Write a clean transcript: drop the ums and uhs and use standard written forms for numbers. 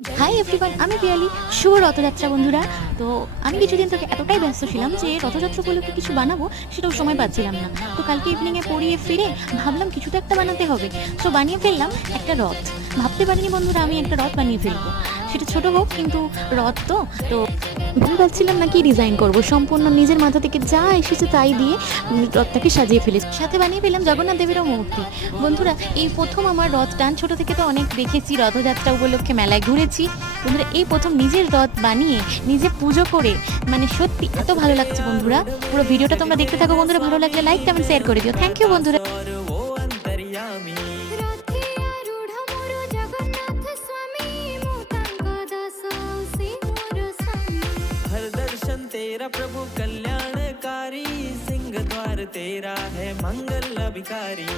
Hi everyone, আমি পিয়ালি। শুভ রথযাত্রা বন্ধুরা। তো আমি কিছুদিন থেকে এতটাই ব্যস্ত ছিলাম যে রথযাত্রা উপলক্ষে কিছু বানাবো সেটাও সময় পাচ্ছিলাম না। তো কালকে ইভিনিংয়ে পড়িয়ে ফিরে ভাবলাম কিছু তো একটা বানাতে হবে। তো বানিয়ে ফেললাম একটা রথ। ভাবতে পারিনি বন্ধুরা আমি একটা রথ বানিয়ে ফেলবো। সেটা ছোট হোক কিন্তু রথ তো। তো ভেবে পাচ্ছিলাম না কি ডিজাইন করব, সম্পূর্ণ নিজের মাথা থেকে যা এসেছে তাই দিয়ে রথটাকে সাজিয়ে ফেলেছি। সাথে বানিয়ে ফেললাম জগন্নাথ দেবেরও মূর্তি। বন্ধুরা এই প্রথম আমার রথ টান। ছোট থেকে তো অনেক দেখেছি, রথযাত্রা উপলক্ষে মেলায় ঘুরেছি। বন্ধুরা এই প্রথম নিজের রথ বানিয়ে নিজে পুজো করে, মানে সত্যি এত ভালো লাগছে বন্ধুরা। পুরো ভিডিওটা তোমরা দেখতে থাকো বন্ধুরা। ভালো লাগলে লাইক কমেন্ট শেয়ার করে দিও। থ্যাংক ইউ বন্ধুরা। हर दर्शन तेरा प्रभु कल्याणकारी, सिंह द्वार तेरा है मंगल अभिकारी।